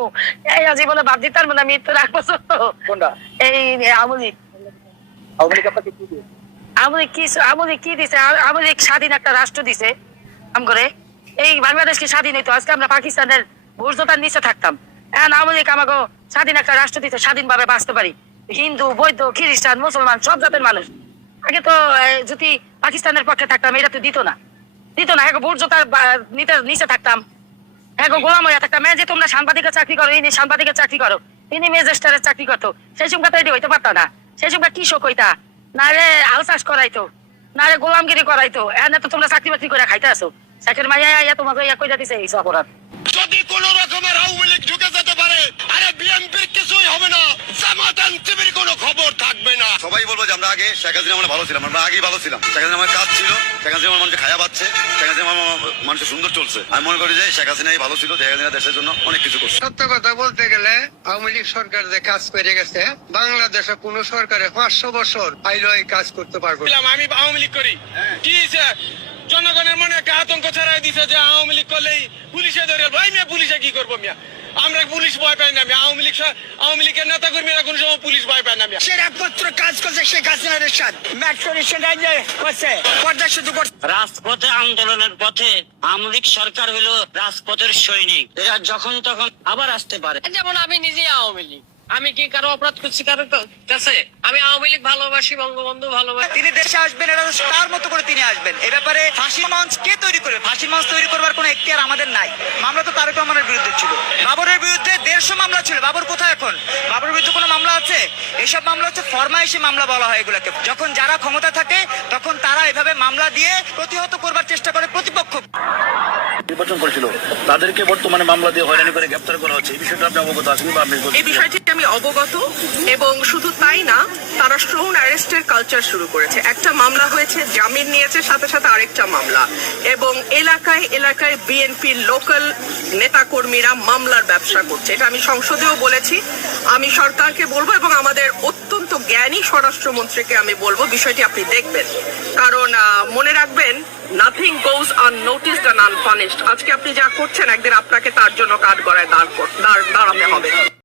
আমু এই জীবনে বাদ দিতাম না মৃত্যু রাখবো তো কোনটা এই আমুলি আওয়ামী লীগ আপনাকে কি দিয়েছে? আমুলি কি দিছে? আমুলি স্বাধীন একটা রাষ্ট্র দিছে আম করে। এই বাংলাদেশ কি স্বাধীন হইতো? আজকে আমরা পাকিস্তানের ভূর্জতার নিচে থাকতাম। এখন আমুলি আমাকে স্বাধীন একটা রাষ্ট্র দিতে স্বাধীনভাবে বাঁচতে পারি। হিন্দু বৌদ্ধ খ্রিস্টান মুসলমান সব জাতের মানুষ। আগে তো যদি পাকিস্তানের পক্ষে থাকতাম এটা তো দিত না এখন ভূর্জতার নিচে থাকতাম, এখন গোলাম হইয়া থাকতাম। যে তোমরা সাংবাদিকের চাকরি করো, ইনি সাংবাদিকের চাকরি করো, ইনি ম্যাজিস্ট্রেটের চাকরি করতো, সেই সময় তো এটি হইতে পারতো না। সেই সময় কৃষক হইতা, না রে হাল চাষ করাইতো, না রে গোলামগিরি করাইতো। এনে তো তোমরা চাকরি বাকরি করে খাইতে আসো। চাকরির মাইয়া ইয়া তোমাকে ইয়া কইরা দিছে এই অপরাধ। যদি কোন রকমের আওয়ামী লীগ ঢুকে যেতে পারে, আরে বিএনপির কিছুই হবে না, জামাত এনসিপির কোনো খবর থাকবে না। সবাই বলবো যে আমরা আগে শেখ হাসিনা আমরা ভালো ছিলাম, আমরা আগেই ভালো ছিলাম। শেখ হাসিনা আমার কাজ ছিল, শেখ হাসিনা আমার মানুষের খায়া পাচ্ছে, শেখ হাসিনা আমার মানুষের সুন্দর চলছে। আমি মনে করি যে শেখ হাসিনাই ভালো ছিল, শেখ হাসিনা দেশের জন্য অনেক কিছু করছে। সত্য কথা বলতে গেলে আওয়ামী লীগ সরকার যে কাজ করে গেছে, বাংলাদেশে কোন সরকারে 500 বছর আইলো এই কাজ করতে পারবো না। আমি আওয়ামী লীগ করি কি জনগণের মনে একটা আতঙ্ক ছড়াই দিছে যে আওয়ামী লীগ করলেই পুলিশে ধরে। ভাই মিয়া পুলিশে কি করবো মিয়া? আমরা পুলিশ ভয় পাই না। আওয়ামী লীগের নেতা কর্মীরা কোন সময় পুলিশ ভয় পায় না। সে একমাত্র কাজ করছে শেখ হাসিনার সাথ মেট্রো করছে, পর্দা শুধু করছে। রাজপথে আন্দোলনের পথে আওয়ামী লীগ সরকার হলো রাজপথের সৈনিক। এরা যখন তখন আবার আসতে পারে। যেমন আমি নিজে আওয়ামী লীগ, আমি কি কারো অপরাধ করছি কারো কাছে? আমি আওয়ামী লীগ ভালোবাসি, বঙ্গবন্ধু ভালোবাসি। তিনি দেশে আসবেন, এটা তার মতো করে তিনি আসবেন। এ ব্যাপারে ফাঁসির মঞ্চ কে তৈরি করবে? ফাঁসির মঞ্চ তৈরি করবার কোনো এখতিয়ার আমাদের নাই। মামলা তো তারেক রহমানের বিরুদ্ধে ছিল, বাবরের বিরুদ্ধে 150 মামলা ছিল। বাবর কোথায় এখন? বাবরের বিরুদ্ধে কোনো মামলা আছে? এসব মামলা হচ্ছে ফরমাইশি মামলা বলা হয় এগুলাকে। যখন যারা ক্ষমতা থাকে তখন তারা এভাবে মামলা দিয়ে প্রতিহত করবার চেষ্টা করে প্রতিপক্ষ। নির্বাচন করেছিল তাদেরকে বর্তমানে মামলা দিয়ে হয়রানি করে গ্রেফতার করা হচ্ছে, এই বিষয়টা আপনি অবগত আছেন বা আপনি? এই বিষয়টি আমি অবগত, এবং শুধু তাই না, তারা স্ট্রং অ্যারেস্টের কালচার শুরু করেছে। একটা মামলা হয়েছে, জামিন নিয়েছে, সাথে সাথে আরেকটা মামলা, এবং এলাকায় এলাকায় বিএনপির লোকাল নেতাকর্মীরা মামলার ব্যবসা করছে। এটা আমি সংসদেও বলেছি। আমি সরকারকে বলবো এবং আমাদের অত্যন্ত জ্ঞানী স্বরাষ্ট্রমন্ত্রীকে আমি বলবো বিষয়টি আপনি দেখবেন, কারণ মনে রাখবেন নাথিং গোজ আননোটিসড এন্ড আনপানিশড। আজকে আপনি যা করছেন একদিন আপনাকে তার জন্য কাঠগড়ায় দাঁড়াতে হবে।